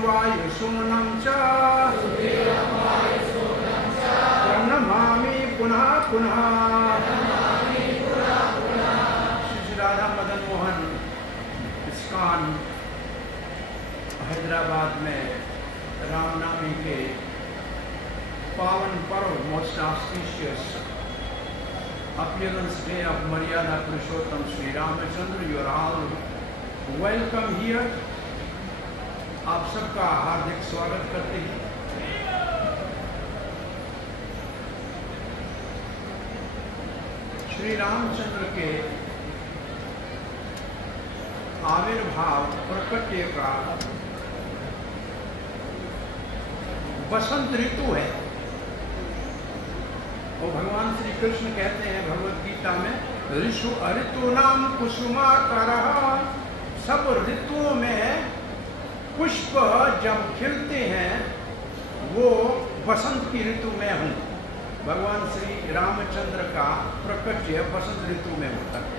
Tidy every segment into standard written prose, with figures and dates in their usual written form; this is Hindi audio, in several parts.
वायुसूनं च प्रणमामि पुनः पुनः। श्री राधा मदन मोहन इस्कॉन हैदराबाद में रामनवमी के पावन पर्व, most auspicious appearance day of Maryada Purushottam Sri Ramachandra, you are all welcome here. आप सबका हार्दिक स्वागत करते हैं। श्री रामचंद्र के आविर्भाव प्रकट्य का बसंत ऋतु है। और भगवान श्री कृष्ण कहते हैं भगवद गीता में, ऋतु नाम कुसुमाकारः, सब ऋतुओं में पुष्प जब खिलते हैं वो बसंत की ऋतु में हूँ। भगवान श्री रामचंद्र का प्रकट्य बसंत ऋतु में होता है।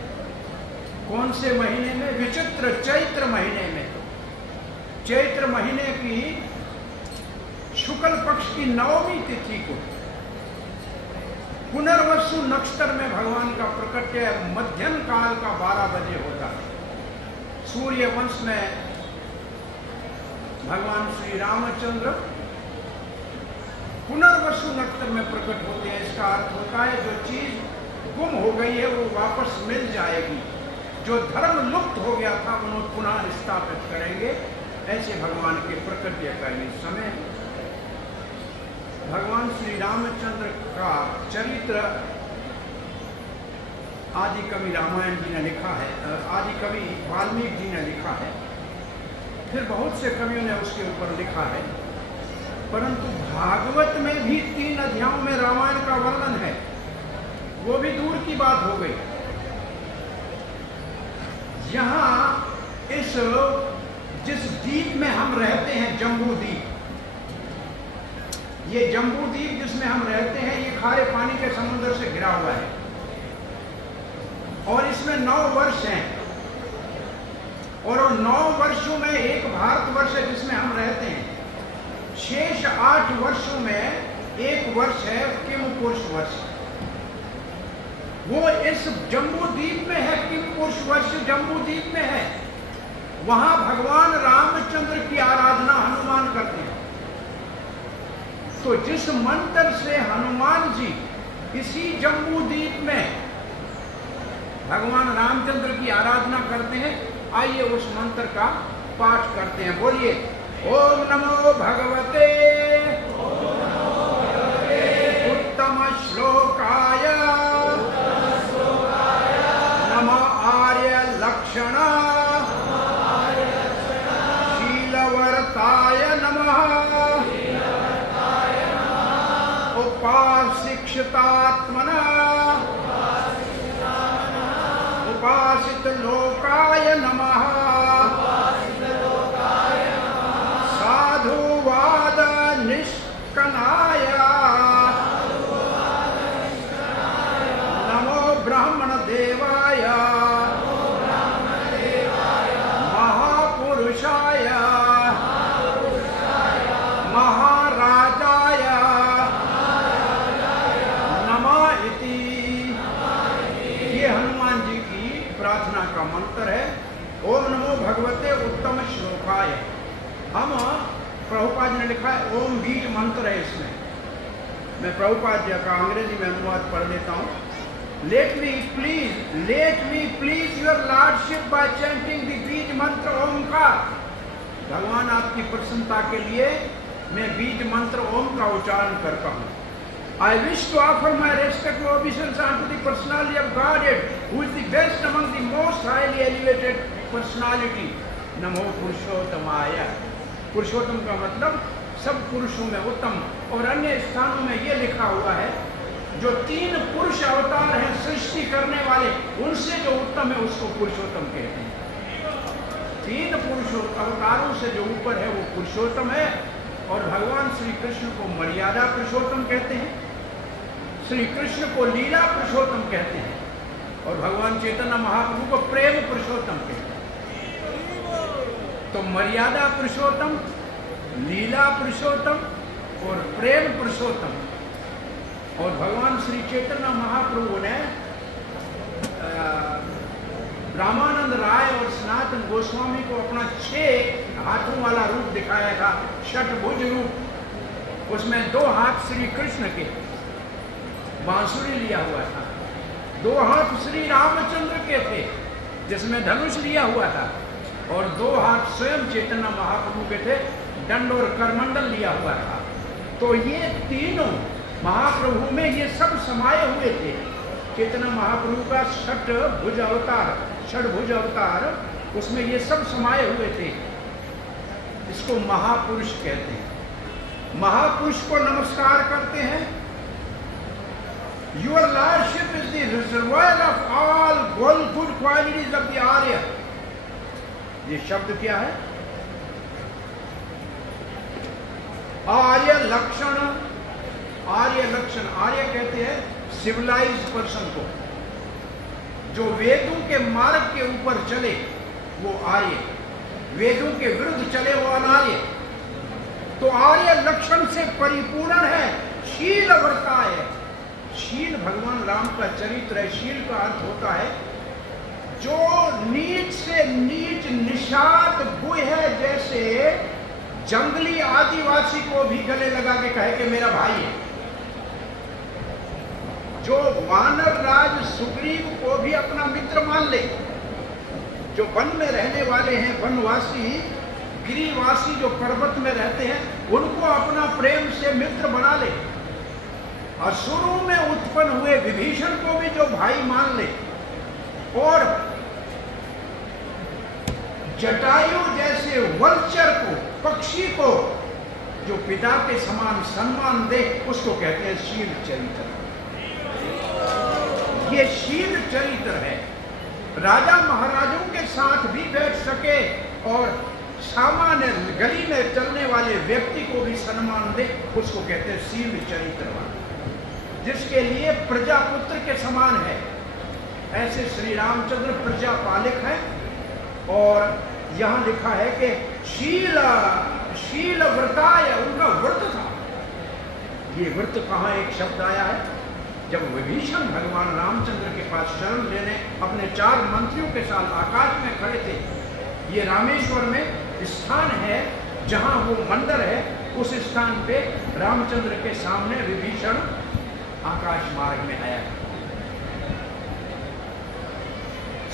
कौन से महीने में? विचित्र चैत्र महीने में। चैत्र महीने की शुक्ल पक्ष की नवमी तिथि को पुनर्वसु नक्षत्र में भगवान का प्रकट्य मध्यम काल का 12 बजे होता है। सूर्य वंश में भगवान श्री रामचंद्र पुनर्वसु नक्षत्र में प्रकट होते हैं। इसका अर्थ होता है जो चीज गुम हो गई है वो वापस मिल जाएगी, जो धर्म लुप्त हो गया था उन्हें पुनः स्थापित करेंगे। ऐसे भगवान के प्रकट्य का ये समय। भगवान श्री रामचंद्र का चरित्र आदि कवि रामायण जी ने लिखा है, आदि कवि वाल्मीकि जी ने लिखा है, फिर बहुत से कवियों ने उसके ऊपर लिखा है। परंतु भागवत में भी 3 अध्यायों में रामायण का वर्णन है, वो भी दूर की बात हो गई। यहाँ जिस द्वीप में हम रहते हैं, जम्बू द्वीप, ये जम्बू द्वीप जिसमें हम रहते हैं ये खारे पानी के समुद्र से घिरा हुआ है और इसमें 9 वर्ष हैं। और 9 वर्षों में एक भारतवर्ष है जिसमें हम रहते हैं। शेष 8 वर्षों में एक वर्ष है किम पुरुष वर्ष। वो इस जम्बू द्वीप में है, किम पुरुष वर्ष जम्बू द्वीप में है। वहां भगवान रामचंद्र की आराधना हनुमान करते हैं। तो जिस मंत्र से हनुमान जी इसी जम्बू द्वीप में भगवान रामचंद्र की आराधना करते हैं, आइए उस मंत्र का पाठ करते हैं। बोलिए ओम नमो भगवते उत्तम श्लोकाय नमो आर्य लक्षण शीलवर्ताय नमः उपासिक्षितात्मना उपासित लोकाय नमः साधुवाद निष्कनाय नमो ब्राह्मण देवाय महापुरुषाय महाराजाय नमः इति। ये हनुमान जी की प्रार्थना का मंत्र है। ओम नमो भगवते उत्तम श्लोकाय। हम प्रभुपाद ने लिखा है ओम बीज मंत्र है इसमें। मैं प्रभुपाद जी का अंग्रेजी में अनुवाद पढ़ देता हूँ। Let me please your lordship bye chanting the bees मंत्र ओमकार। भगवान आपकी प्रसन्नता के लिए मैं बीज मंत्र ओम का उच्चारण करता हूँ। I wish to offer my respectful obeisance unto the personality of Godhead, who is the best among the most highly elevated personality. नमो पुरुषोत्तमाय। पुरुषोत्तम का मतलब सब पुरुषों में उत्तम। और अन्य स्थानों में ये लिखा हुआ है जो 3 पुरुष अवतार हैं सृष्टि करने वाले, उनसे जो उत्तम है उसको पुरुषोत्तम कहते हैं। 3 पुरुष अवतारों से जो ऊपर है वो पुरुषोत्तम है। और भगवान श्री कृष्ण को मर्यादा पुरुषोत्तम कहते हैं, श्री कृष्ण को लीला पुरुषोत्तम कहते हैं, और भगवान चैतन्य महाप्रभु को प्रेम पुरुषोत्तम कहते हैं। तो मर्यादा पुरुषोत्तम, लीला पुरुषोत्तम और प्रेम पुरुषोत्तम। और भगवान श्री चैतन्य महाप्रभु ने रामानंद राय और सनातन गोस्वामी को अपना 6 हाथों वाला रूप दिखाया था, षटभुज रूप। उसमें 2 हाथ श्री कृष्ण के बांसुरी लिया हुआ था, 2 हाथ श्री रामचंद्र के थे जिसमें धनुष लिया हुआ था, और 2 हाथ स्वयं चैतन्य महाप्रभु के थे, दंड और करमंडल लिया हुआ था। तो ये तीनों महाप्रभु में ये सब समाये हुए थे। चैतन्य महाप्रभु का षटभुज अवतार, उसमें ये सब समाये हुए थे। इसको महापुरुष कहते हैं। महापुरुष को नमस्कार करते हैं। Your lordship is the reservoir of all good qualities of the Arya. ये शब्द क्या है? आर्य लक्षण। आर्य लक्षण, आर्य कहते हैं सिविलाइज्ड पर्सन को, जो वेदों के मार्ग के ऊपर चले वो आर्य, वेदों के विरुद्ध चले वो अनार्य। तो आर्य लक्षण से परिपूर्ण है। शील वर्ताय, शील भगवान राम का चरित्र है। शील का अर्थ होता है जो नीच से नीच निषाद गुह है, जैसे जंगली आदिवासी को भी गले लगा के कहे कि मेरा भाई है, जो वानर राज सुग्रीव को भी अपना मित्र मान ले, जो वन में रहने वाले हैं, वनवासी, गिरिवासी जो पर्वत में रहते हैं, उनको अपना प्रेम से मित्र बना ले, असुरों में उत्पन्न हुए विभीषण को भी जो भाई मान ले, और जटायु जैसे वल्चर को, पक्षी को जो पिता के समान सम्मान दे, उसको कहते हैं शील चरित्र। ये शील चरित्र है। राजा महाराजों के साथ भी बैठ सके और सामान्य गली में चलने वाले व्यक्ति को भी सम्मान दे, उसको कहते हैं शील चरित्रवान, जिसके लिए प्रजापुत्र के समान है। ऐसे श्री रामचंद्र प्रजापालक है। और यहां लिखा है कि शील व्रताय, उनका व्रत था। ये व्रत कहाँ एक शब्द आया है? जब विभीषण भगवान रामचंद्र के पास शरण लेने अपने 4 मंत्रियों के साथ आकाश में खड़े थे। ये रामेश्वर में स्थान है जहां वो मंदिर है, उस स्थान पे रामचंद्र के सामने विभीषण आकाश मार्ग में आया।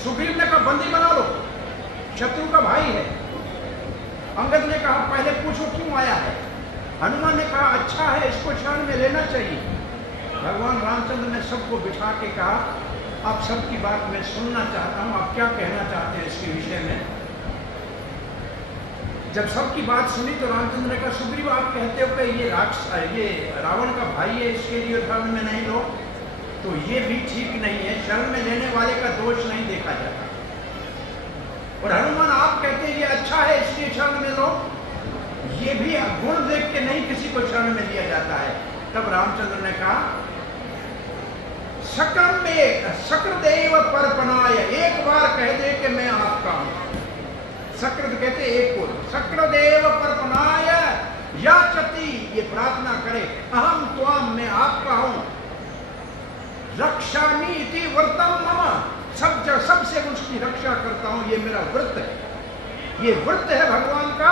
सुग्रीव ने कहा बंदी बना लो, शत्रु का भाई है। अंगद ने कहा पहले पूछो क्यों आया है। हनुमान ने कहा अच्छा है, इसको शरण में लेना चाहिए। भगवान रामचंद्र ने सबको बिठा के कहा आप सबकी बात मैं सुनना चाहता हूं, आप क्या कहना चाहते हैं इसके विषय में। जब सबकी बात सुनी तो रामचंद्र ने कहा सुग्रीव आप कहते हो कि ये रावण का भाई है, इसके लिए शरण में नहीं लो, तो ये भी ठीक नहीं है। शरण में लेने वाले का दोष नहीं देखा जाता। और हनुमान आप कहते हैं ये अच्छा है इसलिए शरण में लो, ये भी गुण देख के नहीं किसी को शरण में लिया जाता है। तब रामचंद्र ने कहा सक्रदेव परपनाय, एक बार कह दे कि मैं आपका हूं। सकृत कहते एक को, सक्रदेव परपनाय याचति, ये प्रार्थना करे अहम त्वाम, मैं आपका हूं। रक्षामि इति व्रतम मम, सबसे उसकी रक्षा करता हूं, ये मेरा व्रत है। ये व्रत है भगवान का।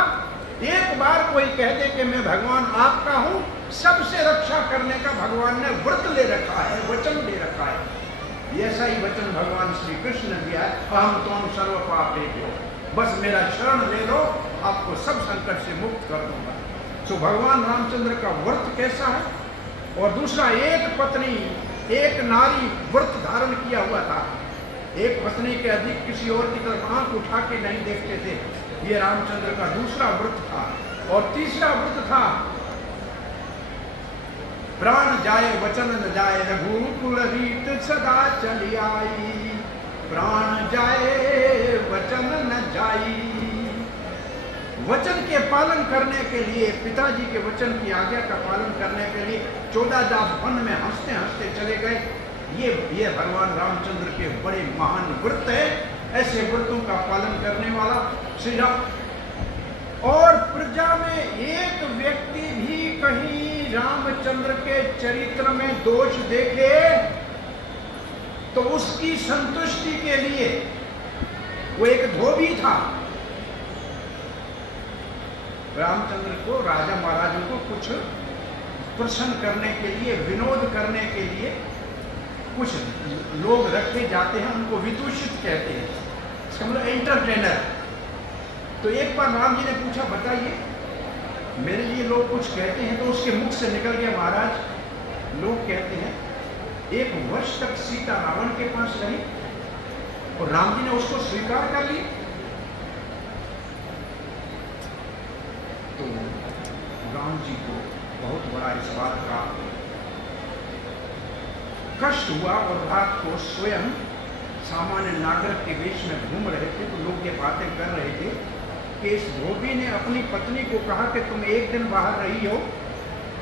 एक बार कोई कह दे कि मैं भगवान आपका हूं, सबसे रक्षा करने का भगवान ने व्रत ले रखा है, वचन ले रखा है। ऐसा ही वचन भगवान श्री कृष्ण ने दिया है, अहम त्वं सर्व पापेभ्यो, बस मेरा शरण ले लो, आपको सब संकट से मुक्त कर दूंगा। तो भगवान रामचंद्र का व्रत कैसा है। और दूसरा, एक पत्नी एक नारी व्रत धारण किया हुआ था। एक पत्नी के अधिक किसी और की तरफ आंख उठा के नहीं देखते थे। ये रामचंद्र का दूसरा व्रत था। और तीसरा व्रत था प्राण जाए वचन न जाए, रघुकुल रीत सदा चली आई। प्राण जाए वचन न जाई, वचन के पालन करने के लिए, पिताजी के वचन की आज्ञा का पालन करने के लिए 14 दास वन में हंसते हंसते चले गए। ये भगवान रामचंद्र के बड़े महान व्रत है। ऐसे व्रतों का पालन करने वाला श्री राम और प्रजा में एक व्यक्ति भी कहीं रामचंद्र के चरित्र में दोष देखे तो उसकी संतुष्टि के लिए, वो एक धोबी था, रामचंद्र को, राजा महाराजों को कुछ प्रसन्न करने के लिए, विनोद करने के लिए कुछ लोग रखे जाते हैं, उनको विदूषित कहते हैं, इसका मतलब एंटरटेनर। तो एक बार राम जी ने पूछा, बताइए मेरे लिए लोग कुछ कहते हैं, तो उसके मुख से निकल गया, महाराज लोग कहते हैं 1 वर्ष तक सीता रावण के पास रही और राम जी ने उसको स्वीकार कर ली। तो राम जी को बहुत बड़ा इस बात का कष्ट हुआ और रात को स्वयं सामान्य नागरिक के वेश में घूम रहे थे तो लोग ये बातें कर रहे थे कि इस धोबी ने अपनी पत्नी को कहा कि तुम एक दिन बाहर रही हो,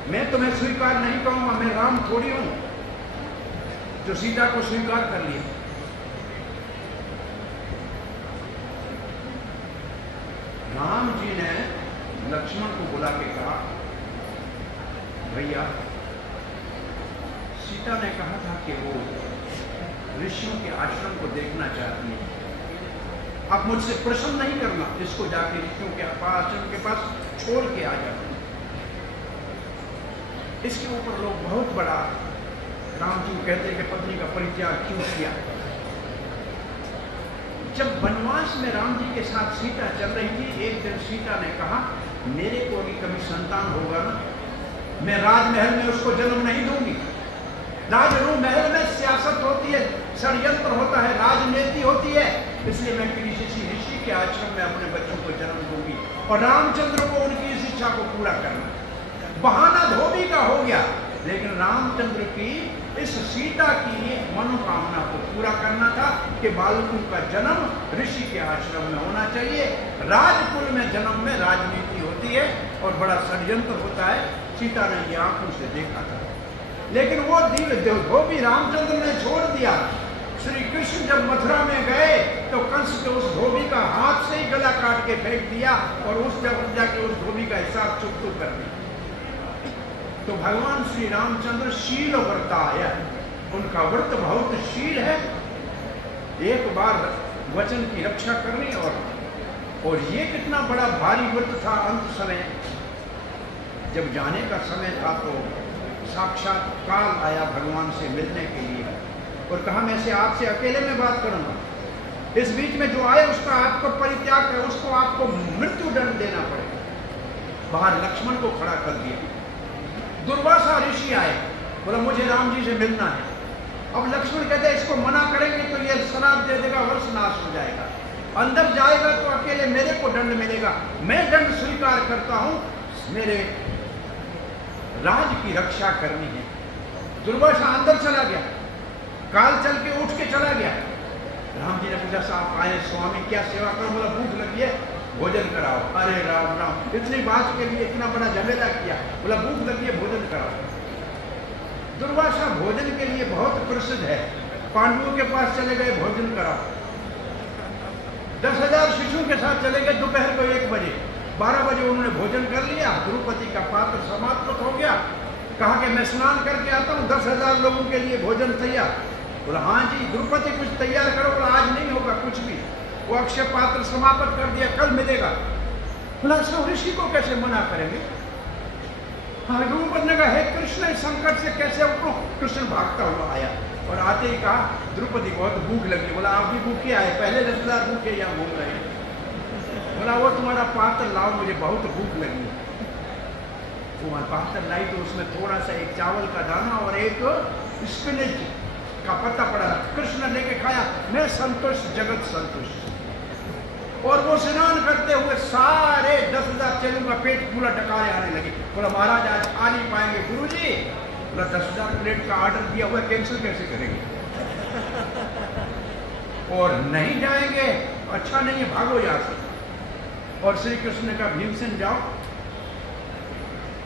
मैं तुम्हें स्वीकार नहीं करूंगा, मैं राम थोड़ी हूं जो सीता को स्वीकार कर लिया। राम जी ने लक्ष्मण को बुला के कहा, भैया सीता ने कहा था कि वो ऋषियों के आश्रम को देखना चाहती है, आप मुझसे प्रसन्न नहीं करना, इसको जाके ऋषियों के आश्रम के पास छोड़ के आ जाओ। इसके ऊपर लोग बहुत बड़ा राम जी कहते हैं कि पत्नी का परित्याग क्यों किया। जब वनवास में राम जी के साथ सीता चल रही थी, एक दिन सीता ने कहा, मेरे को अभी कभी संतान होगा ना, मैं राजमहल में उसको जन्म नहीं दूंगी। राजमहल में सियासत होती है, षड्यंत्र होता है, राजनीति होती है, इसलिए मैं किसी ऋषि के आश्रम में अपने बच्चों को जन्म दूंगी और रामचंद्र को उनकी इस इच्छा को पूरा करना। बहाना धोबी का हो गया, लेकिन रामचंद्र की इस सीता की मनोकामना को पूरा करना था कि बालकों का जन्म ऋषि के आश्रम में होना चाहिए। राजकुल में जन्म में राजनीति होती है और बड़ा षड्यंत्र होता है। सीता ने ये आंखों से देखा था, लेकिन वो धोबी रामचंद्र ने छोड़ दिया। श्री कृष्ण जब मथुरा में गए तो कंस के उस धोबी का हाथ से ही गला काट के फेंक दिया और उस जगह जाके उस धोबी का हिसाब चुकतू कर दिया। तो भगवान श्री रामचंद्र शील व्रताय, उनका व्रत बहुत शील है, एक बार वचन की रक्षा करनी। और ये कितना बड़ा भारी व्रत था। अंत समय जब जाने का समय था तो साक्षात काल आया भगवान से मिलने के लिए और कहा, मैं से आपसे अकेले में बात करूंगा, इस बीच में जो आए उसका आपको परित्याग कर, उसको आपको मृत्यु दंड देना पड़ेगा। बाहर लक्ष्मण को खड़ा कर दिया। दुर्वासा ऋषि आए, बोला मुझे राम जी से मिलना है। अब लक्ष्मण कहते इसको मना करेंगे तो ये श्राप दे देगा, वर्ष नाश हो जाएगा। अंदर जाएगा तो अकेले मेरे को दंड मिलेगा, मैं दंड स्वीकार करता हूं, मेरे राज की रक्षा करनी है। दुर्वासा अंदर चला गया, काल चल के उठ के चला गया। राम जी ने पूछा, साहब आए स्वामी क्या सेवा करो? बोला भूख लगी है, भोजन कराओ। अरे राम राम, इतनी बात के लिए इतना बड़ा झमेला किया। बोला भूख लगी है, भोजन कराओ। दुर्वासा भोजन के लिए बहुत प्रसिद्ध है, पांडवों के पास चले गए, भोजन कराओ। 10,000 शिशुओं के साथ चले गए, दोपहर को 1 बजे, 12 बजे उन्होंने भोजन कर लिया। द्रौपदी का पात्र समाप्त हो गया। कहा कि मैं स्नान करके आता हूँ, 10,000 लोगों के लिए भोजन तैयार। बोला हाँ जी। द्रौपदी कुछ तैयार करो। बोला आज नहीं होगा कुछ भी, वो अक्षय पात्र समाप्त कर दिया, कल मिलेगा। बोला ऋषि को कैसे मना करेंगे? हाँ, द्रौपदी ने कहा हे कृष्ण, इस संकट से कैसे उठो? कृष्ण भागता हुआ आया और आते ही कहा, द्रौपदी बहुत भूख लगी। बोला आप भी भूखे आए? पहले 10,000 भूखे यहाँ घूम रहे हैं। बोला वो तुम्हारा पात्र लाओ, मुझे बहुत भूख लगी है। वो पात्र लाई तो उसमें थोड़ा सा एक चावल का दाना और एक स्पिनच का पत्ता पड़ा। कृष्ण लेके खाया, मैं संतुष्ट, जगत संतुष्ट। और वो स्नान करते हुए सारे 10,000 चेलों का पेट पूरा डकारे आने लगे। बोला महाराज आज खा नहीं पाएंगे। गुरुजी, बोला 10,000 प्लेट का ऑर्डर दिया हुआ, कैंसिल कैसे करेंगे? और नहीं जाएंगे, अच्छा नहीं है, भागो यहाँ से। और श्री कृष्ण ने कहा भीमसेन जाओ,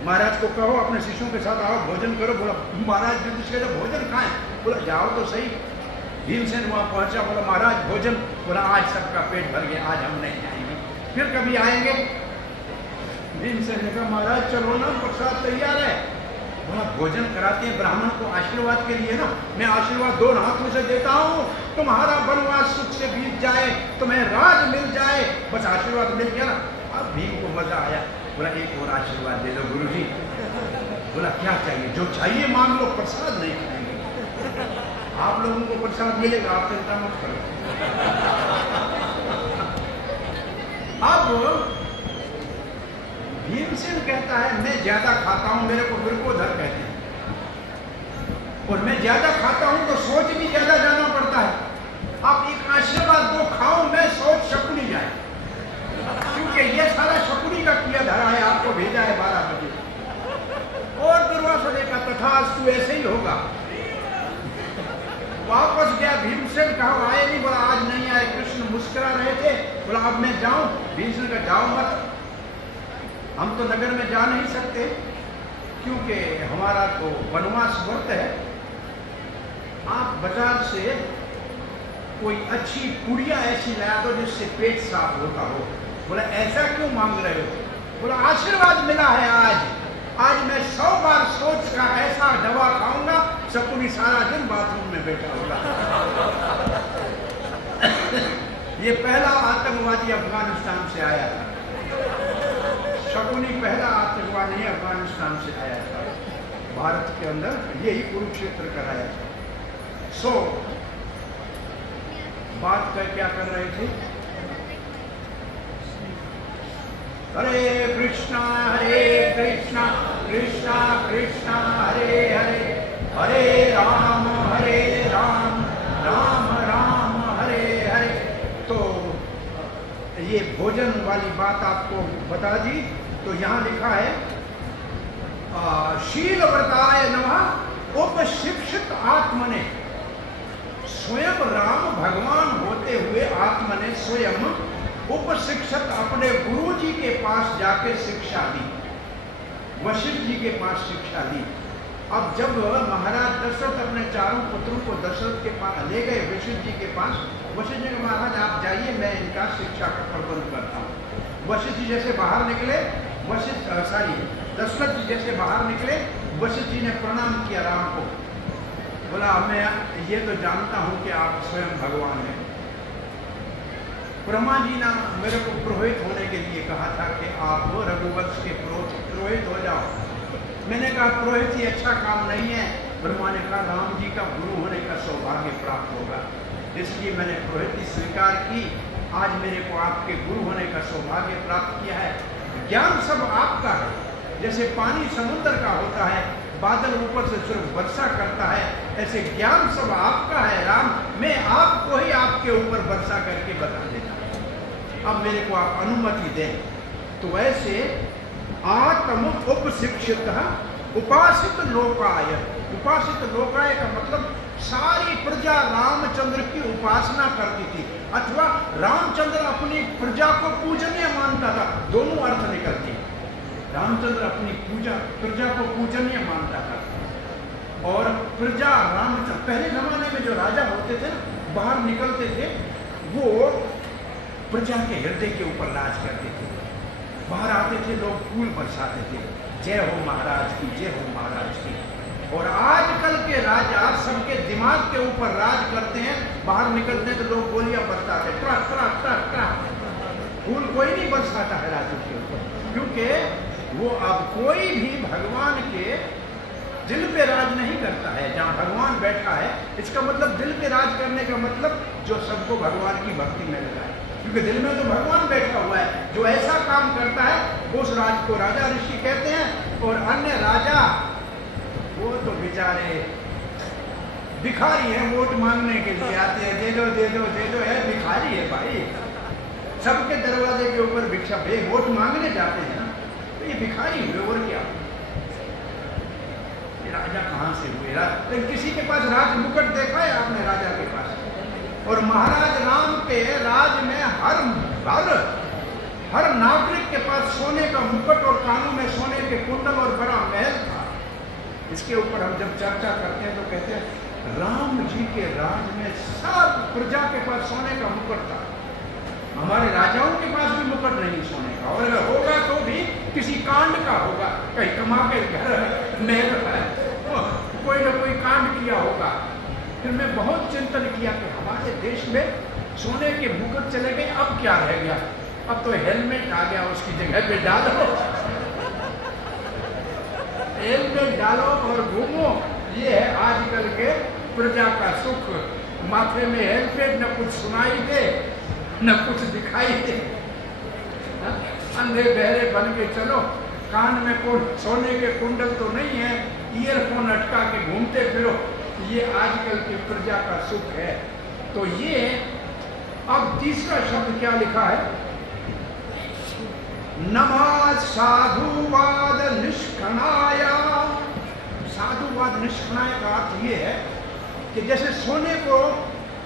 महाराज को कहो अपने शिष्यों के साथ आओ, भोजन करो। बोला महाराज युधिष्ठिर भोजन खाएं। बोला जाओ तो सही। भीमसेन वहां पहुंचा, बोला महाराज भोजन। बोला आज सबका पेट भर गया, आज हम नहीं जाएंगे, फिर कभी आएंगे। भीमसेन ने कहा महाराज चलो ना, प्रसाद तैयार है। बोला भोजन कराते हैं ब्राह्मण को आशीर्वाद के लिए ना, मैं आशीर्वाद दोनों हाथों से देता हूँ, तुम्हारा वनवास सुख से बीत जाए, तुम्हें राज मिल जाए, बस आशीर्वाद मिल गया ना। अब भीम को मजा आया, बोला एक और आशीर्वाद दे दो गुरुजी। बोला क्या चाहिए? जो चाहिए मांग लो, प्रसाद नहीं खाएंगे। आप लोगों को प्रसाद मिलेगा, आप चिंता मत करो। अब भीमसेन कहता है मैं ज्यादा खाता हूं, मेरे को वृकोधर कहते हैं, और मैं ज्यादा खाता हूं तो सोच भी ज्यादा जाना पड़ता है। आप एक आशीर्वाद दो, खाओ, मैं सोच शकुनी जाए, क्योंकि ये सारा शकुनी का किया धरा है, आपको भेजा है 12 बजे। और दुर्वासा ने कहा तथास्तु, ऐसे ही होगा। वापस गया भीमसेन, कहा आए नहीं? बोला आज नहीं आए, कृष्ण मुस्कुरा रहे थे। बोला अब मैं जाऊं? भीमसेन का जाओ मत, हम तो नगर में जा नहीं सकते, क्योंकि हमारा तो वनवास व्रत है। आप बाजार से कोई अच्छी पुड़िया ऐसी लाया दो जिससे पेट साफ होता हो। बोला ऐसा क्यों मांग रहे हो? बोला आशीर्वाद मिला है आज मैं 100 बार सोच का ऐसा दवा खाऊंगा, शकुनी सारा दिन बाथरूम में बैठा होगा। ये पहला आतंकवादी अफगानिस्तान से आया था। शकुनी पहला आतंकवादी अफगानिस्तान से आया था, भारत के अंदर यही कुरुक्षेत्र कराया था। सो बात कर क्या कर रहे थे? हरे कृष्णा कृष्णा कृष्णा हरे हरे, हरे राम राम राम हरे हरे। तो ये भोजन वाली बात आपको बता दी। तो यहाँ लिखा है शीलव्रताय नमः उपशिक्षित आत्मने, स्वयं राम भगवान होते हुए आत्मा ने स्वयं उपशिक्षित अपने गुरु जी के पास जाके शिक्षा ली, वशिष्ठ जी के पास शिक्षा ली। अब जब महाराज दशरथ अपने चारों पुत्रों को दशरथ के पास ले गए वशिष्ठ जी के पास, वशिष्ठ जी ने महाराज आप जाइए, मैं इनका शिक्षा का प्रबंध करता हूँ। वशिष्ठ जी जैसे बाहर निकले, दशरथ जी जैसे बाहर निकले, वशिष्ठ जी ने प्रणाम किया राम को। बोला मैं ये तो जानता हूँ कि आप स्वयं भगवान हैं। ब्रह्मा जी ने मेरे को पुरोहित होने के लिए कहा था कि आप रघुवंश के पुरोहित हो जाओ। मैंने कहा पुरोहित ही अच्छा काम नहीं है। ब्रह्मा ने कहा राम जी का गुरु होने का सौभाग्य प्राप्त होगा, इसलिए मैंने पुरोहित स्वीकार की। आज मेरे को आपके गुरु होने का सौभाग्य प्राप्त किया है। ज्ञान सब आपका है, जैसे पानी समुद्र का होता है, बादल ऊपर से सिर्फ वर्षा करता है, ऐसे ज्ञान सब आपका है राम, मैं आपको ही आपके ऊपर वर्षा करके बता देता हूं। अब मेरे को आप अनुमति दें। तो ऐसे आत्म उपशिक्षित उपासित लोकाय, उपासित लोकाय का मतलब सारी प्रजा रामचंद्र की उपासना करती थी, अथवा रामचंद्र अपनी प्रजा को पूजनीय मानता था। दोनों अर्थ निकलती। रामचंद्र अपनी प्रजा को पूजनीय मानता था, और प्रजा रामचंद्र, पहले जमाने में जो राजा होते थे ना, बाहर निकलते थे, वो प्रजा के हृदय के ऊपर राज करते थे। बाहर आते थे, लोग फूल बरसाते थे, जय हो महाराज की, जय हो महाराज की। और आजकल के राजा सबके दिमाग के ऊपर राज करते हैं, बाहर निकलते हैं तो लोग गोलियां बरसाते, ट्रक ट्रक ट्रक ट्रक। फूल कोई नहीं बरसाता है राजों के ऊपर, क्योंकि वो अब कोई भी भगवान के दिल पे राज नहीं करता है। जहाँ भगवान बैठा है, इसका मतलब दिल पे राज करने का मतलब जो सबको भगवान की भक्ति में लगाए, क्योंकि दिल में तो भगवान बैठा हुआ है। जो ऐसा काम करता है उस राज को राजा ऋषि कहते हैं, और अन्य राजा वो तो बेचारे भिखारी है, वोट मांगने के लिए आते हैं, दे दो दे दो दे दो, है भिखारी है भाई। सबके दरवाजे के ऊपर भिक्षा भे वोट मांगने जाते हैं ना, तो ये भिखारी हुए और क्या। ये राजा कहाँ से हुए? लेकिन किसी के पास राज मुकुट देखा है आपने राजा के पास? और महाराज राम के राज में हर नागरिक के पास सोने का मुकुट और कानों में सोने के कुंडल और बड़ा महल था। इसके ऊपर हम जब चर्चा करते हैं तो कहते हैं राम जी के राज में सब प्रजा के पास सोने का मुकुट था। हमारे राजाओं के पास भी मुकुट नहीं सोने का, और अगर होगा तो भी किसी कांड का होगा, कहीं कमा के घर में कोई ना कोई कांड किया होगा। फिर मैं बहुत चिंतन किया कि हमारे देश में सोने के मुकुट चले गए, अब क्या रह गया? अब तो हेलमेट आ गया, उसकी जगह पे डालो, हेलमेट डालो और घूमो। ये है आजकल के प्रजा का सुख। माथे में हेलमेट, न कुछ सुनाई दे न कुछ दिखाई दे, अंधे बहरे बन के चलो। कान में कोई सोने के कुंडल तो नहीं है, ईयरफोन अटका के घूमते फिरो। ये आजकल की प्रजा का सुख है। तो ये अब तीसरा शब्द क्या लिखा है? नमः साधुवाद निष्कणाय। साधुवाद निष्कणाय का अर्थ ये है कि जैसे सोने को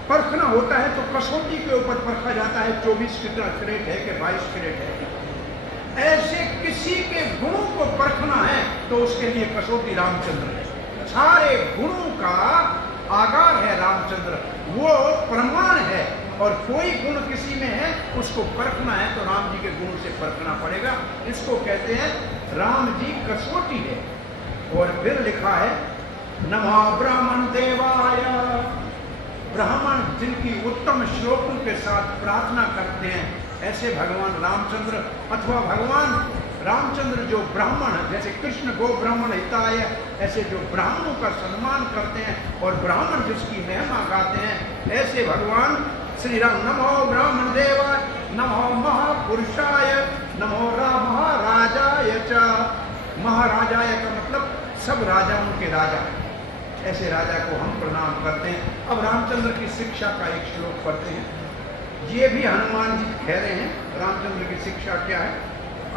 परखना होता है तो कसौटी के ऊपर परखा जाता है, 24 कैरेट है कि 22 कैरेट है। ऐसे किसी के गुणों को परखना है तो उसके लिए कसौटी रामचंद्र है। सारे गुणों का आगार है रामचंद्र, वो प्रमाण है। और कोई गुण किसी में है उसको परखना है तो राम जी के गुणों से परखना पड़ेगा। इसको कहते हैं राम जी कसौटी है। और फिर लिखा है नमः ब्राह्मण देवाय। ब्राह्मण जिनकी उत्तम श्लोकों के साथ प्रार्थना करते हैं, ऐसे भगवान रामचंद्र अथवा भगवान रामचंद्र जो ब्राह्मण, जैसे कृष्ण गो ब्राह्मण हिताय, ऐसे जो ब्राह्मणों का सम्मान करते हैं और ब्राह्मण जिसकी महिमा गाते हैं, ऐसे भगवान श्री राम। नमो ब्राह्मण देवाय, नमो महापुरुषाय, नमो महाराजाय च। महाराजाय का मतलब सब राजाओं के राजा, ऐसे राजा को हम प्रणाम करते हैं। अब रामचंद्र की शिक्षा का एक श्लोक पढ़ते हैं। ये भी हनुमान जी कह रहे हैं रामचंद्र की शिक्षा क्या है।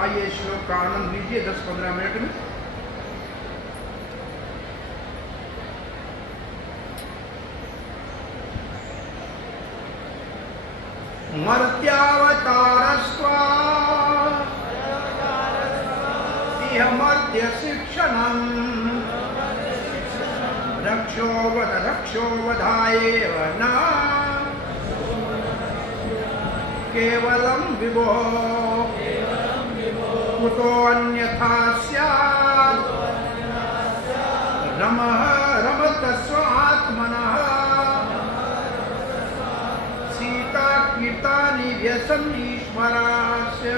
आइए इस श्लोक का आनंद लीजिए 10-15 मिनट में। मर्त्यावतारस्त्वा इह मर्त्य शिक्षणम् रक्षो वधायेव न केवलं विभो कुतो अन्यथा स्यात् रमत स्वात्मनः सीता कीर्तानि व्यसन् ईश्वरस्य।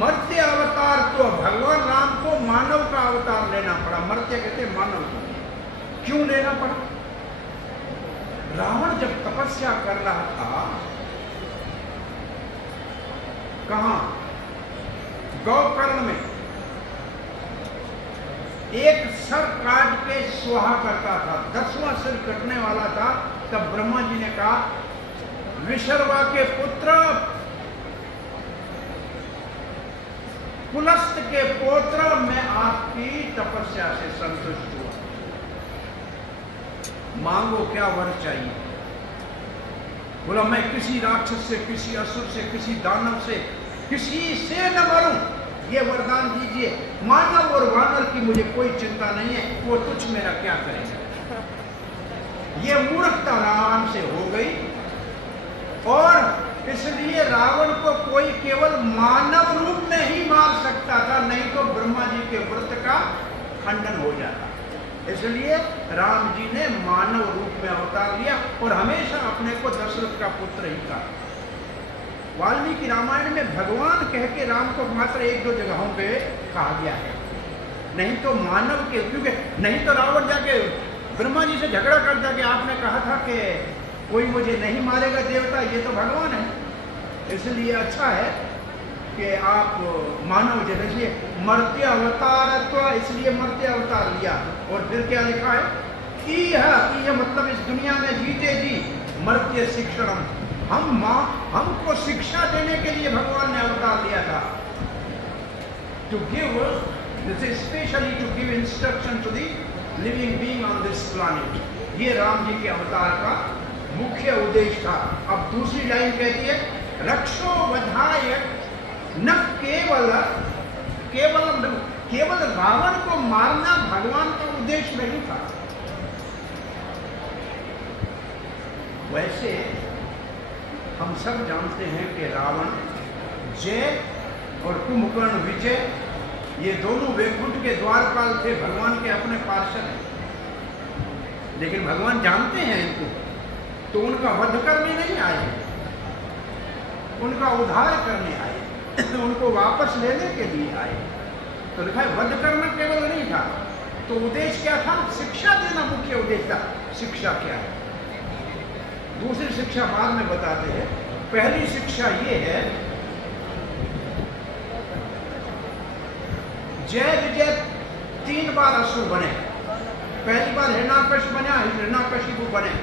मर्त्य अवतार तो भगवान राम को मानव का अवतार लेना पड़ा। मर्त्य कहते मानव को। क्यों लेना पड़ा? रावण जब तपस्या कर रहा था, कहां? गौकर्ण में एक सर काट के स्वाहा करता था, 10वां सिर कटने वाला था। तब ब्रह्मा जी ने कहा, विशर्वा के पुत्र, पुलस्त के पुत्र, मैं आपकी तपस्या से संतुष्ट हुआ, मांगो क्या वर चाहिए। बोला मैं किसी राक्षस से, किसी असुर से, किसी दानव से, किसी से न मरूं, ये वरदान दीजिए। मानव और वानर की मुझे कोई चिंता नहीं है, वो तुझ मेरा क्या करेगा। ये मूर्खता रावण से हो गई और इसलिए रावण को कोई केवल मानव रूप में ही मार सकता था, नहीं तो ब्रह्मा जी के व्रत का खंडन हो जाता। इसलिए राम जी ने मानव रूप में अवतार लिया और हमेशा अपने को दशरथ का पुत्र ही कहा। वाल्मीकि रामायण में भगवान कह के राम को मात्र 1-2 जगहों पे कहा गया है, नहीं तो मानव के, क्योंकि नहीं तो रावण जाके ब्रह्मा जी से झगड़ा करता कि आपने कहा था कि कोई मुझे नहीं मारेगा देवता, ये तो भगवान है। इसलिए अच्छा है कि आप मानव जैसे मर्त्य अवतारत्व, इसलिए मर्त्य अवतार लिया। और फिर क्या लिखा है? यह मतलब इस दुनिया में जीते जी मर्त्य शिक्षणम, हमको शिक्षा देने के लिए भगवान ने अवतार लिया था। To give, this is specially to give instruction to the living being on this planet. ये राम जी के अवतार का मुख्य उद्देश्य था। अब दूसरी लाइन कहती है रक्षो वधाय न केवल रावण को मारना भगवान का उद्देश्य नहीं था। वैसे हम सब जानते हैं कि रावण जय और कुंभकर्ण विजय, ये दोनों वैकुंठ के द्वारपाल थे, भगवान के अपने पार्षद हैं। लेकिन भगवान जानते हैं इनको, तो उनका वध करने नहीं आए, उनका उद्धार करने आए, उनको वापस लेने के लिए आए। तो लिखा है वध करना केवल नहीं था, तो उद्देश्य क्या था? शिक्षा देना मुख्य उद्देश्य था। शिक्षा क्या है? दूसरी शिक्षा बाद में बताते हैं। पहली शिक्षा ये है, जय विजय 3 बार असुर बने। पहली बार हिरण्यकशिप बना, हिरण्यकशिपु बने।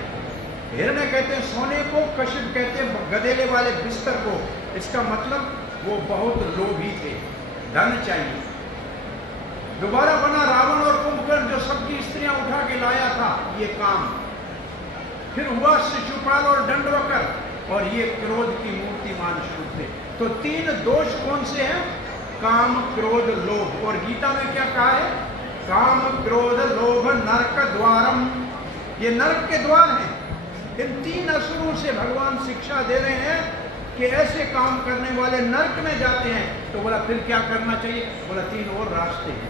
हिरण्य कहते हैं सोने को, कशिप कहते हैं गधेले वाले बिस्तर को। इसका मतलब वो बहुत लोभी थे, धन चाहिए। दोबारा बना रावण और कुंभकर्ण, जो सबकी स्त्रियां उठा के लाया था, ये काम। फिर हुआ शिशुपाल और दंडवकर, और ये क्रोध की मूर्तिमान स्वरूप थे। तो 3 दोष कौन से हैं? काम, क्रोध, लोभ। और गीता में क्या कहा है? काम, क्रोध, लोभ नरक द्वारम, ये नरक के द्वार हैं। इन 3 असुरों से भगवान शिक्षा दे रहे हैं कि ऐसे काम करने वाले नरक में जाते हैं। तो बोला फिर क्या करना चाहिए? बोला 3 और रास्ते हैं,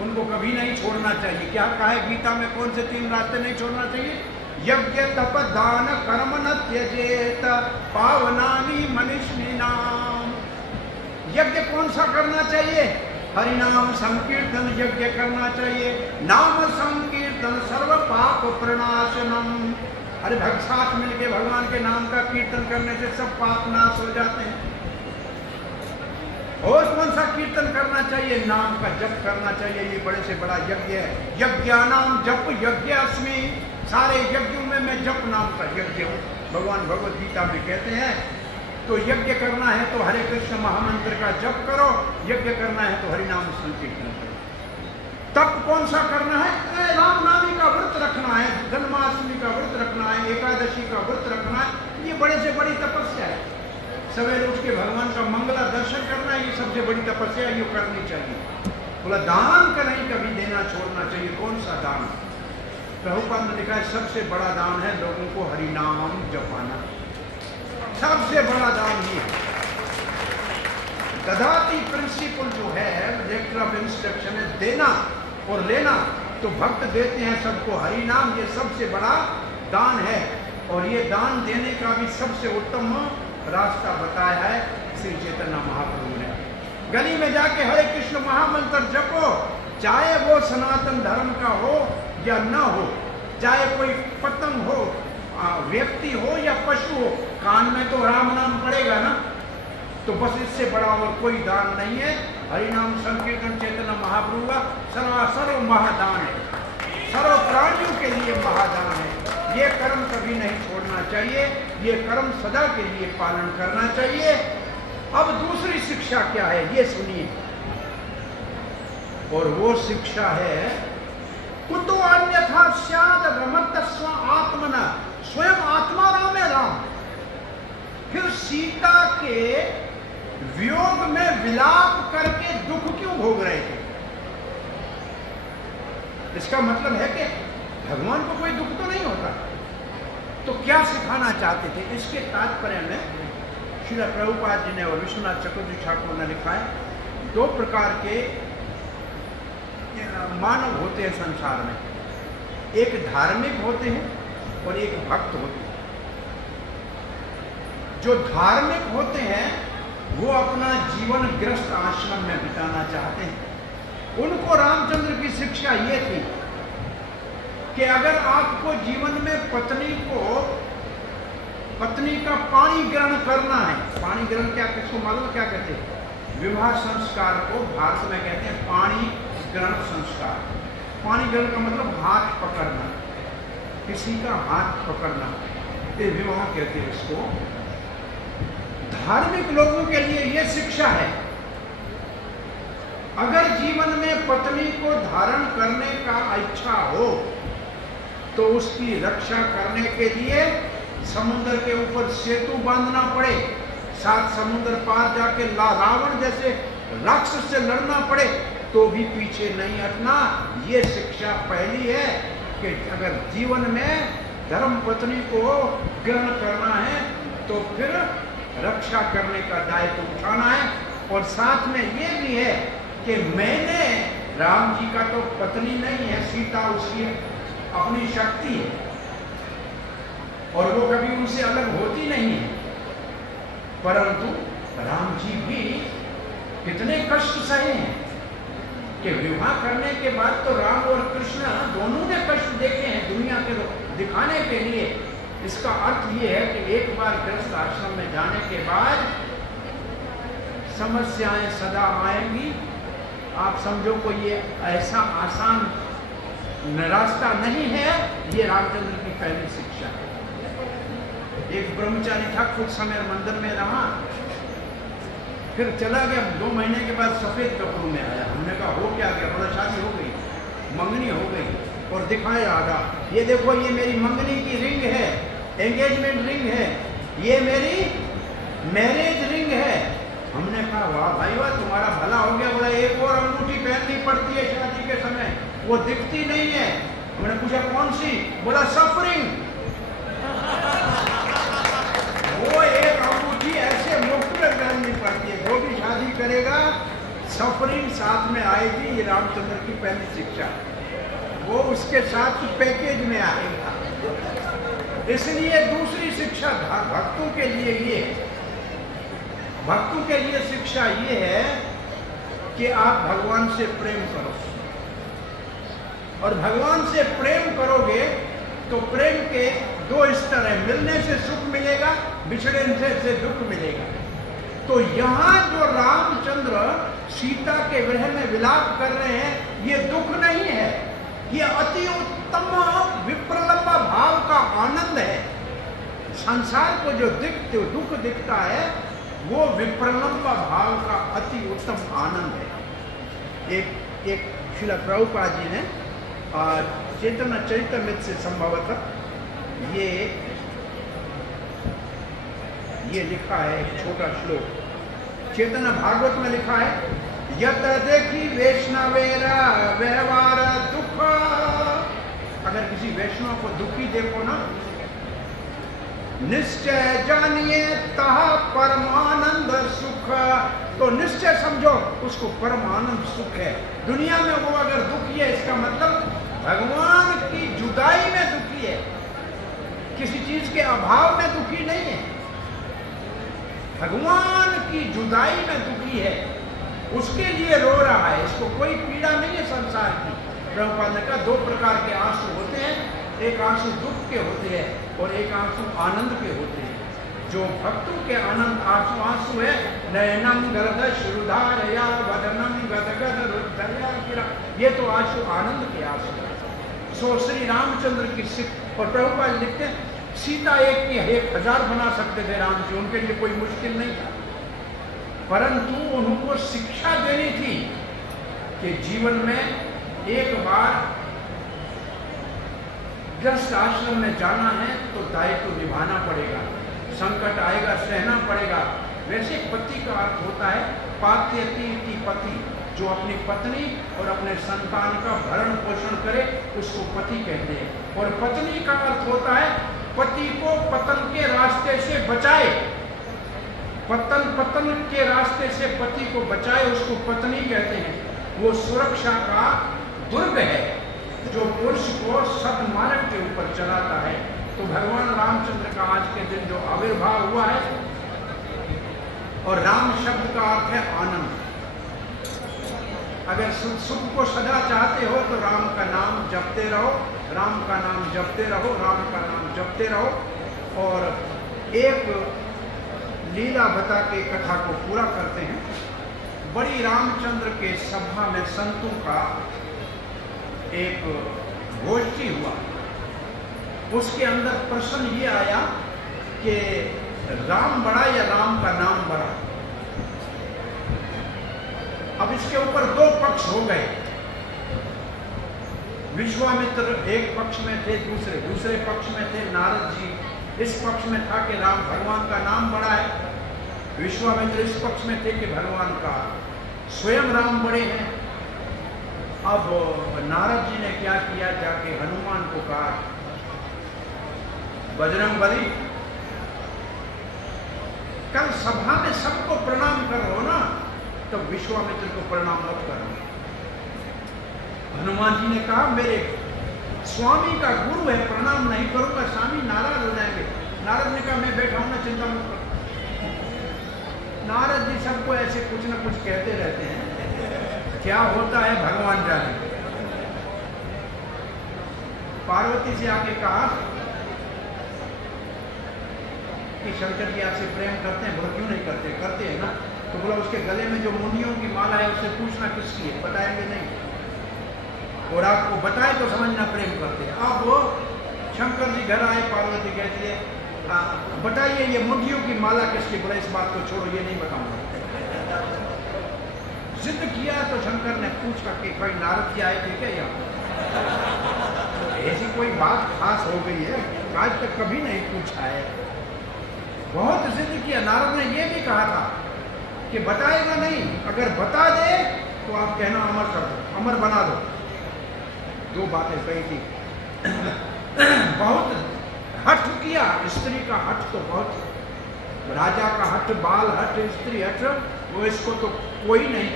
उनको कभी नहीं छोड़ना चाहिए। क्या कहा है गीता में? कौन से 3 रास्ते नहीं छोड़ना चाहिए? यज्ञ तप दान कर्म न त्यजेत पावनानि मनीषिणाम। यज्ञ कौन सा करना चाहिए? हरिनाम संकीर्तन यज्ञ करना चाहिए। नाम संकीर्तन सर्व पाप प्रणाशनम। अरे साथ मिलके भगवान के नाम का कीर्तन करने से सब पाप नाश हो जाते हैं। और कौन सा कीर्तन करना चाहिए? नाम का जप करना चाहिए। ये बड़े से बड़ा यज्ञ है। यज्ञानाम जप यज्ञ अस्मि। सारे यज्ञों में मैं जप नाम का यज्ञ हूँ, भगवान भगवद गीता में कहते हैं। तो यज्ञ करना है तो हरे कृष्ण महामंत्र का जप करो, यज्ञ करना है तो हरिनाम संकीर्तन करो। तप कौन सा करना है? रामनवमी का व्रत रखना है, जन्माष्टमी का व्रत रखना है, एकादशी का व्रत रखना है। ये बड़े से बड़ी तपस्या है। सवेरे उठ के भगवान का मंगला दर्शन करना है, ये सबसे बड़ी तपस्या ये करनी चाहिए। बोला दान का नहीं कभी देना छोड़ना चाहिए। कौन सा दान? प्रभुपाद ने लिखा है सबसे बड़ा दान है लोगों को हरिनाम जपाना। सबसे बड़ा दान ये है। ददाती प्रिंसिपल जो है, लेटर ऑफ इंस्ट्रक्शन है, देना और लेना। तो भक्त देते हैं सबको हरिनाम, ये सबसे बड़ा दान है। और ये दान देने का भी सबसे उत्तम रास्ता बताया है श्री चैतन्य महाप्रभु ने। गली में जाके हरे कृष्ण महामंत्र जपो, चाहे वो सनातन धर्म का हो या न हो, चाहे कोई पतंग हो, व्यक्ति हो या पशु हो, कान में तो राम नाम पड़ेगा ना। तो बस इससे बड़ा और कोई दान नहीं है। हरिनाम संकीर्तन चैतन्य महाप्रभु का सर्व महादान है, सर्व प्राणियों के लिए महादान है। ये कर्म कभी नहीं छोड़ना चाहिए, ये कर्म सदा के लिए पालन करना चाहिए। अब दूसरी शिक्षा क्या है ये सुनिए, और वो शिक्षा है कुतो अन्यथा स्याद रमतस्व आत्मना। स्वयं आत्मा राम है राम, फिर सीता के वियोग में विलाप करके दुख क्यों भोग रहे थे? इसका मतलब है कि भगवान को कोई दुख तो नहीं होता। तो क्या सिखाना चाहते थे? इसके तात्पर्य में श्रील प्रभुपाद जी ने और विश्वनाथ चक्रवर्ती ठाकुर ने लिखा है 2 प्रकार के मानव होते हैं संसार में। एक धार्मिक होते हैं और एक भक्त होते हैं। जो धार्मिक होते हैं वो अपना जीवन गृहस्थ आश्रम में बिताना चाहते हैं। उनको रामचंद्र की शिक्षा ये थी कि अगर आपको जीवन में पत्नी का पाणी ग्रहण करना है, पाणी ग्रहण क्या, किसको मालूम क्या कहते हैं? विवाह संस्कार को भारत में कहते हैं पाणी ग्रहण संस्कार। पाणी ग्रहण का मतलब हाथ पकड़ना, किसी का हाथ पकड़ना, ये विवाह कहते हैं इसको। धार्मिक लोगों के लिए यह शिक्षा है, अगर जीवन में पत्नी को धारण करने का इच्छा हो तो उसकी रक्षा करने के लिए समुद्र के ऊपर सेतु बांधना पड़े, 7 समुद्र पार जाके रावण जैसे राक्षस से लड़ना पड़े, तो भी पीछे नहीं हटना। ये शिक्षा पहली है कि अगर जीवन में धर्म पत्नी को ग्रहण करना है तो फिर रक्षा करने का दायित्व उठाना है। और साथ में ये भी है कि मैंने, राम जी का तो पत्नी नहीं है, सीता उसकी अपनी शक्ति है और वो कभी उनसे अलग होती नहीं है, परंतु राम जी भी कितने कष्ट सहे हैं कि विवाह करने के बाद तो राम और कृष्ण दोनों ने कष्ट देखे हैं दुनिया के दिखाने के लिए। इसका अर्थ ये है कि एक बार गृहस्थ आश्रम में जाने के बाद समस्याएं सदा आएंगी। आप समझो कोई ये ऐसा आसान रास्ता नहीं है। ये रामचंद्र की पहली शिक्षा है। एक ब्रह्मचारी था, कुछ समय मंदिर में रहा, फिर चला गया। 2 महीने के बाद सफेद कपड़ों में आया। हमने कहा हो क्या गया? बोला शादी हो गई, मंगनी हो गई। और दिखाए आधा, ये देखो ये मेरी मंगनी की रिंग है, एंगेजमेंट रिंग है, ये मेरी मैरिज रिंग है। हमने कहा वाह भाई वाह, तुम्हारा भला हो गया। बोला एक और अंगूठी पहननी पड़ती है शादी के समय, वो दिखती नहीं है। हमने पूछा कौन सी? बोला सफरिंग। वो एक अंगूठी ऐसे मुफ्त में पहननी पड़ती है। जो भी शादी करेगा सफरिंग साथ में आएगी। ये रामचंद्र की पहली शिक्षा, वो उसके साथ पैकेज में आएगा। इसलिए दूसरी शिक्षा भक्तों के लिए ये, भक्तों के लिए शिक्षा ये है कि आप भगवान से प्रेम करो। और भगवान से प्रेम करोगे तो प्रेम के 2 स्तर है, मिलने से सुख मिलेगा, बिछड़ने से दुख मिलेगा। तो यहाँ जो रामचंद्र सीता के विरह में विलाप कर रहे हैं, ये दुख नहीं है, ये अति उत्तम विप्रलंब भाव का आनंद है। संसार को जो दुख दिखता है वो विप्रलंब भाव का अति उत्तम आनंद है। एक श्रील प्रभुपाद जी ने चैतन्य चरितमृत से संभवतः ये लिखा है, एक छोटा श्लोक चैतन्य भागवत में लिखा है, यत देखी वैष्णवेरा व्यवहार दुख। अगर किसी वैष्णव को दुखी देखो ना, निश्चय जानिए तह परमानंद सुख, तो निश्चय समझो उसको परमानंद सुख है। दुनिया में वो अगर दुखी है, इसका मतलब भगवान की जुदाई में दुखी है, किसी चीज के अभाव में दुखी नहीं है, भगवान की जुदाई में दुखी है, उसके लिए रो रहा है। इसको कोई पीड़ा नहीं है संसार की। प्रभुपाद ने कहा 2 प्रकार के आंसू होते हैं, एक आंसू दुख के होते हैं और एक आंसू आनंद के होते हैं। जो भक्तों के आनंद आंसू है, नयनम गरद श्रुधारया वदनम गदगद रुद्धया गिरा, ये तो आंसू आनंद के आंसू है। सो श्री रामचंद्र की सिख। और प्रभुपाद लिखते हैं सीता एक की 1000 बना सकते थे राम जी, उनके लिए कोई मुश्किल नहीं था, परंतु उनको शिक्षा देनी थी कि जीवन में एक बार गृहस्थ आश्रम में जाना है तो दायित्व निभाना पड़ेगा, संकट आएगा सहना पड़ेगा। वैसे पति का अर्थ होता है पात्यति पति, जो अपनी पत्नी और अपने संतान का भरण पोषण करे उसको पति कहते हैं। और पत्नी का अर्थ होता है पति को पतन के रास्ते से बचाए, पतन के रास्ते से पति को बचाए, उसको पत्नी कहते हैं। वो सुरक्षा का दुर्ग है जो पुरुष को सद्मार्ग के ऊपर चलाता है। तो भगवान रामचंद्र का आज के दिन जो आविर्भाव हुआ है, और राम शब्द का अर्थ है आनंद। अगर सुख को सदा चाहते हो तो राम का नाम जपते रहो, राम का नाम जपते रहो, राम का नाम जपते रहो। और एक लीला बता के कथा को पूरा करते हैं। बड़ी रामचंद्र के सभा में संतों का एक गोष्ठी हुआ। उसके अंदर प्रश्न ये आया कि राम बड़ा या राम का नाम बड़ा। अब इसके ऊपर 2 पक्ष हो गए। विश्वामित्र एक पक्ष में थे, दूसरे पक्ष में थे नारद जी। इस पक्ष में था कि राम भगवान का नाम बड़ा है। विश्वामित्र इस पक्ष में थे कि भगवान का स्वयं राम बड़े हैं। अब नारद जी ने क्या किया, जाके हनुमान को कहा, बजरंगबली कल सभा में सबको प्रणाम करो ना, तो विश्वामित्र को प्रणाम मत करो। हनुमान जी ने कहा मेरे स्वामी का गुरु है, प्रणाम नहीं करूंगा, स्वामी नाराज हो जाएंगे। नारद ने कहा मैं बैठा हूं ना, चिंता मत करो। नारद जी सबको ऐसे कुछ ना कुछ कहते रहते हैं, क्या होता है भगवान जाने। पार्वती से आके कहा कि शंकर जी आपसे प्रेम करते हैं, बोला क्यों नहीं करते, करते हैं ना। तो बोला उसके गले में जो मुनियों की माला है उससे पूछना किसकी है, बताएंगे नहीं, और आपको बताए तो समझना प्रेम करते हैं। अब वो शंकर जी घर आए, पार्वती कहती है बताइए ये मुनियों की माला किसकी। बोला इस बात को छोड़ो, ये नहीं बताऊंगा। जिद किया तो शंकर ने पूछा कि कोई नारद जी आए थे क्या यहाँ, ऐसी कोई बात खास हो गई है, आज तक कभी नहीं पूछा है। बहुत जिद किया। नारद ने यह भी कहा था कि बताएगा नहीं, अगर बता दे तो आप कहना अमर कर दो, अमर बना दो। दो बातें कही थी। बहुत हठ किया, स्त्री का हठ तो बहुत, राजा का हठ, बाल हठ, स्त्री हठ, वो इसको तो कोई नहीं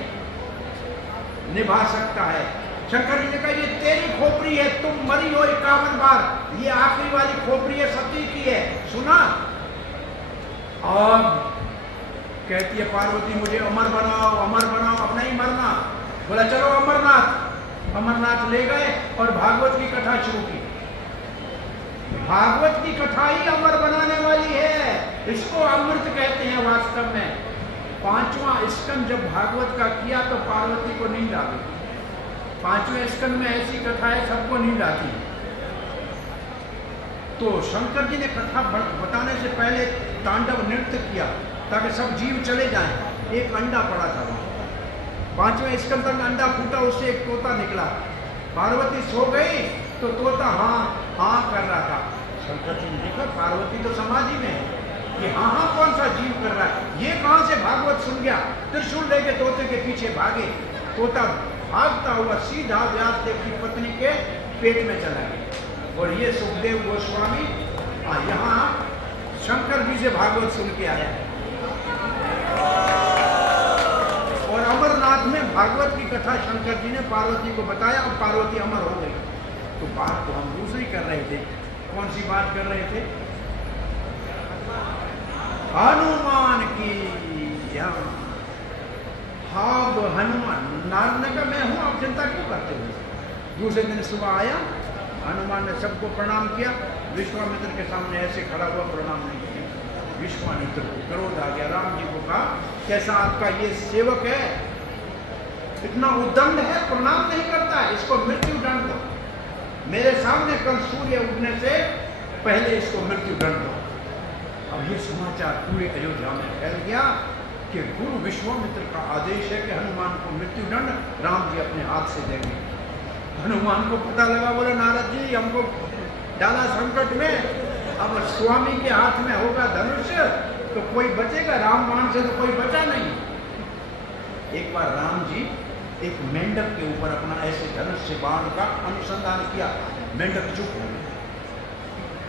निभा सकता है। शंकर जी ने कहा ये तेरी खोपड़ी है, तुम मरी हो 51 बार, ये आखिरी वाली खोपड़ी है, सती की है, सुना। और कहती है पार्वती मुझे अमर बनाओ, अमर बनाओ, अब नहीं मरना। बोला चलो अमरनाथ। अमरनाथ ले गए और भागवत की कथा शुरू की। भागवत की कथा ही अमर बनाने वाली है, इसको अमृत कहते हैं वास्तव में। 5वां स्कंद जब भागवत का किया तो पार्वती को नींद आ गई। 5वें स्कंद में ऐसी कथा है सबको नींद आती है। तो शंकर जी ने कथा बताने से पहले तांडव नृत्य किया ताकि सब जीव चले जाएं। एक अंडा पड़ा था वहां, 5वें स्कंद तक अंडा फूटा, उससे एक तोता निकला। पार्वती सो गई तो तोता हाँ हाँ कर रहा था। शंकर जी ने देखा पार्वती तो समाधि में है, ये हाँ हाँ कौन सा जीव कर रहा है, ये कहां से भागवत सुन गया। त्रिशूल लेके तोते के पीछे भागे। तोता भागता हुआ सीधा व्यासदेव की पत्नी के पेट में चला गया। और ये सुखदेव गोस्वामी यहाँ शंकर जी से भागवत सुन के आया। और अमरनाथ में भागवत की कथा शंकर जी ने पार्वती को बताया और पार्वती अमर हो गई। तो बात तो हम दूसरी कर रहे थे। कौन सी बात कर रहे थे? हनुमान की। हाँ हनुमान, नारद ने कहा मैं हूं, आप चिंता क्यों करते हो। दूसरे दिन सुबह आया, हनुमान ने सबको प्रणाम किया। विश्वामित्र के सामने ऐसे खड़ा हुआ, प्रणाम नहीं किया। विश्वामित्र को क्रोध आ गया। राम जी को कहा कैसा आपका ये सेवक है, इतना उद्दंड है, प्रणाम नहीं करता है, इसको मृत्यु दंड दो। मेरे सामने कल सूर्य उगने से पहले इसको मृत्यु दंड दो। अब ये समाचार पूरे अयोध्या में फैल गया कि गुरु विश्वामित्र का आदेश है कि हनुमान को मृत्यु दंड राम जी अपने हाथ से देंगे। हनुमान को पता लगा, बोले नारद जी हमको डाला संकट में, अब स्वामी के हाथ में होगा धनुष तो कोई बचेगा, राम बाण से तो कोई बचा नहीं। एक बार राम जी एक मेंढक के ऊपर अपना ऐसे धनुष से बाण का अनुसंधान किया, मेंढक चुप हो गया।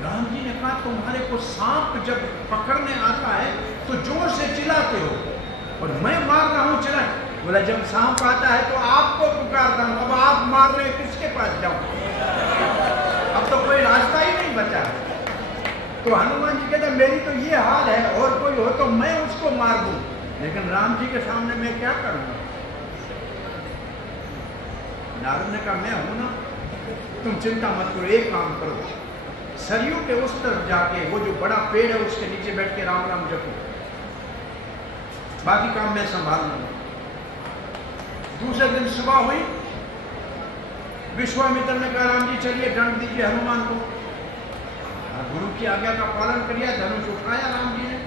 राम जी ने कहा तुम्हारे को सांप जब पकड़ने आता है तो जोर से चिल्लाते हो और मैं मार रहा हूं चिल्ला। बोला जब सांप आता है तो आपको पुकारता हूं, अब आप मार रहे किसके पास जाऊं, अब तो कोई रास्ता ही नहीं बचा। तो हनुमान जी कहते मेरी तो ये हाल है, और कोई हो तो मैं उसको मार दूं, लेकिन राम जी के सामने मैं क्या करूंगा। नारद ने कहा मैं हूं ना, तुम चिंता मत करो, एक काम करो, सरयू के उस तरफ जाके वो जो बड़ा पेड़ है उसके नीचे बैठ के राम राम जपो, बाकी काम मैं संभाल लूंगा। दूसरे दिन सुबह हुई, विश्वामित्र ने कहा राम जी चलिए दंड दीजिए हनुमान को। गुरु की आज्ञा का पालन करिए, धनुष उठाया राम जी ने।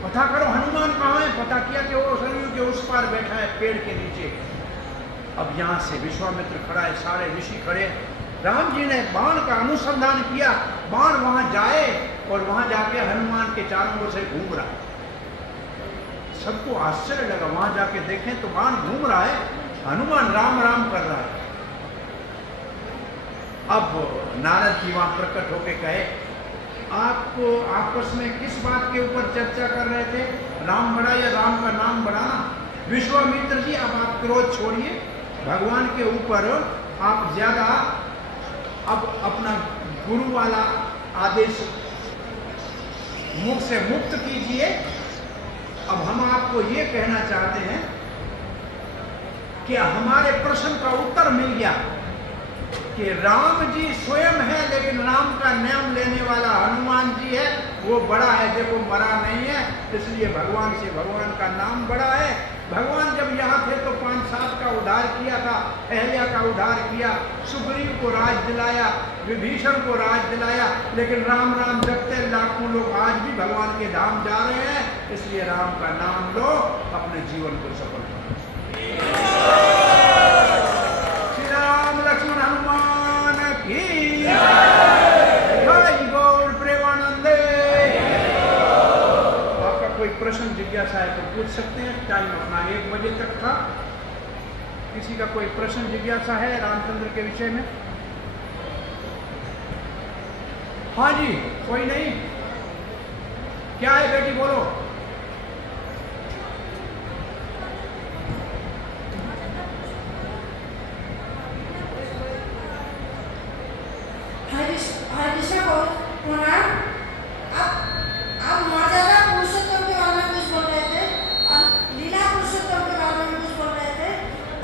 पता करो हनुमान कहाँ है, पता किया कि वो सरयू के उस पार बैठा है पेड़ के नीचे। अब यहाँ से विश्वामित्र खड़ा है, सारे ऋषि खड़े। राम जी ने बाण का अनुसंधान किया, बाण वहां जाए और वहां जाके हनुमान के चारों ओर से घूम रहा है। सबको आश्चर्य लगा, वहां जाके देखें तो बाण घूम रहा है, हनुमान राम राम कर रहा है। अब नारद जी वहां प्रकट होके कहे आपको आपस में किस बात के ऊपर चर्चा कर रहे थे? राम बड़ा या राम का नाम बढ़ाना? विश्वामित्र जी, अब आप क्रोध छोड़िए, भगवान के ऊपर आप ज्यादा अब अपना गुरु वाला आदेश मुख से मुक्त कीजिए। अब हम आपको ये कहना चाहते हैं कि हमारे प्रश्न का उत्तर मिल गया कि राम जी स्वयं है, लेकिन राम का नाम लेने वाला हनुमान जी है, वो बड़ा है, देखो मरा नहीं है, इसलिए भगवान से भगवान का नाम बड़ा है। भगवान जब यहाँ थे तो 5-7 का उद्धार किया था, अहल्या का उद्धार किया, सुग्रीव को राज दिलाया, विभीषण को राज दिलाया, लेकिन राम राम जपते लाखों लोग आज भी भगवान के धाम जा रहे हैं। इसलिए राम का नाम लो, अपने जीवन को सफल करो। श्री राम लक्ष्मण हनुमान की जय, गौर प्रेमानंदे। आपका कोई प्रश्न जिज्ञासा है तो पूछ सकते हैं, टाइम अपना 1 बजे तक था। किसी का कोई प्रश्न जिज्ञासा है रामचंद्र के विषय में? हाँ जी, कोई नहीं? क्या है बेटी, बोलो। आप मर्यादा पुरुषोत्तम के बारे में कुछ बोल रहे थे और लीला पुरुषोत्तम के बारे में कुछ बोल रहे थे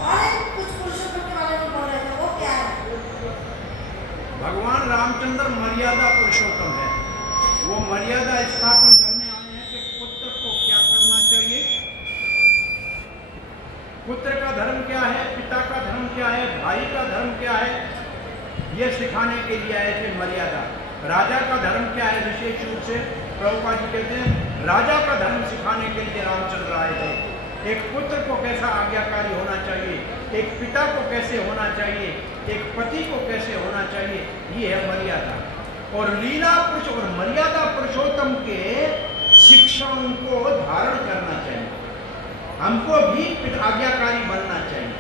और कुछ पुरुषोत्तम के बारे में बोल रहे थे, वो क्या है? भगवान रामचंद्र मर्यादा पुरुषोत्तम है। वो मर्यादा स्थापन करने आए हैं कि पुत्र को क्या करना चाहिए, पुत्र का धर्म क्या है, पिता का धर्म क्या है, भाई का धर्म क्या है, ये सिखाने के लिए आए थे। मर्यादा, राजा का धर्म क्या है, विशेष रूप से प्रभुपाद जी कहते हैं राजा का धर्म सिखाने के लिए रामचंद्र आए थे। एक पुत्र को कैसा आज्ञाकारी होना चाहिए, एक पिता को कैसे होना चाहिए, एक पति को कैसे होना चाहिए, ये है मर्यादा। और लीला पुरुष और मर्यादा पुरुषोत्तम के शिक्षाओं को धारण करना चाहिए। हमको भी आज्ञाकारी बनना चाहिए,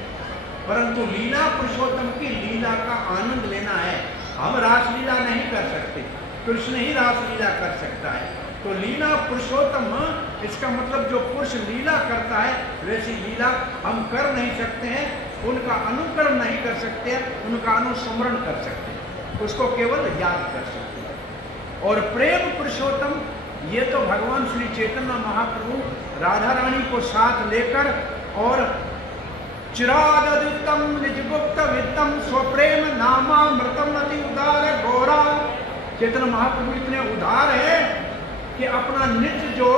परंतु लीला पुरुषोत्तम की लीला का आनंद लेना है। हम रासलीला नहीं कर सकते, कृष्ण ही रासलीला कर सकता है। तो लीला पुरुषोत्तम, इसका मतलब जो पुरुष लीला करता है वैसी लीला हम कर नहीं सकते हैं, उनका अनुकरण नहीं कर सकते हैं, उनका अनुस्मरण कर सकते हैं, उसको केवल याद कर सकते हैं। और प्रेम पुरुषोत्तम, ये तो भगवान श्री चैतन्य महाप्रभु राधा रानी को साथ लेकर और चिरादुत्तम निजगुप्त वित्तम स्वप्रेम नामामृतम अति उदार गौरा। चैतन्य महाप्रभु इतने उदार है कि अपना निज जो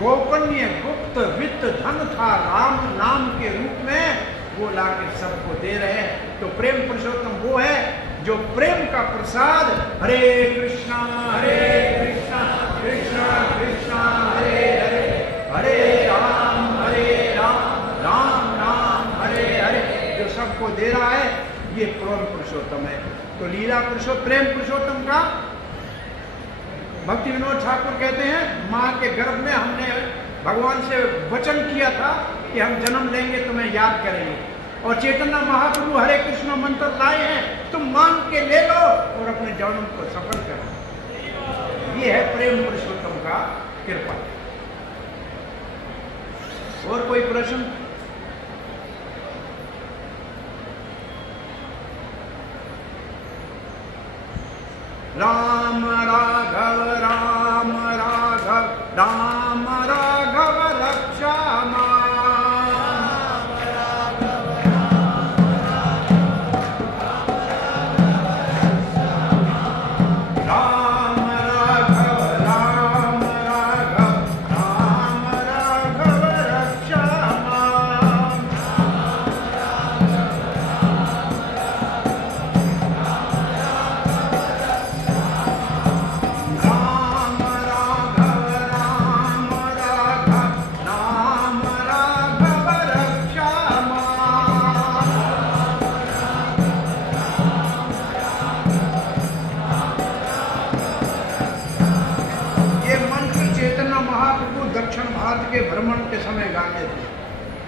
गोपनीय गुप्त वित्त धन था राम नाम के रूप में, वो लाके सबको दे रहे हैं। तो प्रेम पुरुषोत्तम वो है जो प्रेम का प्रसाद हरे कृष्णा कृष्णा कृष्णा हरे हरे, हरे राम राम राम हरे हरे, जो सबको दे रहा है, ये प्रेम पुरुषोत्तम है। तो लीला पुरुषोत्तम, प्रेम पुरुषोत्तम का भक्ति विनोद ठाकुर कहते हैं माँ के गर्भ में हमने भगवान से वचन किया था कि हम जन्म लेंगे तुम्हें याद करेंगे, और चैतन्य महाप्रभु हरे कृष्ण मंत्र लाए हैं, तुम मांग के ले लो और अपने जन्म को सफल करो। ये है प्रेम पुरुषोत्तम का कृपा। और कोई प्रश्न? राम राघव राम राघव राम राघव रक्षा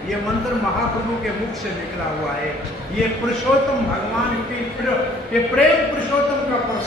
ये मंत्र महाप्रभु के मुख से निकला हुआ है। ये पुरुषोत्तम भगवान के प्रेम पुरुषोत्तम का प्रसाद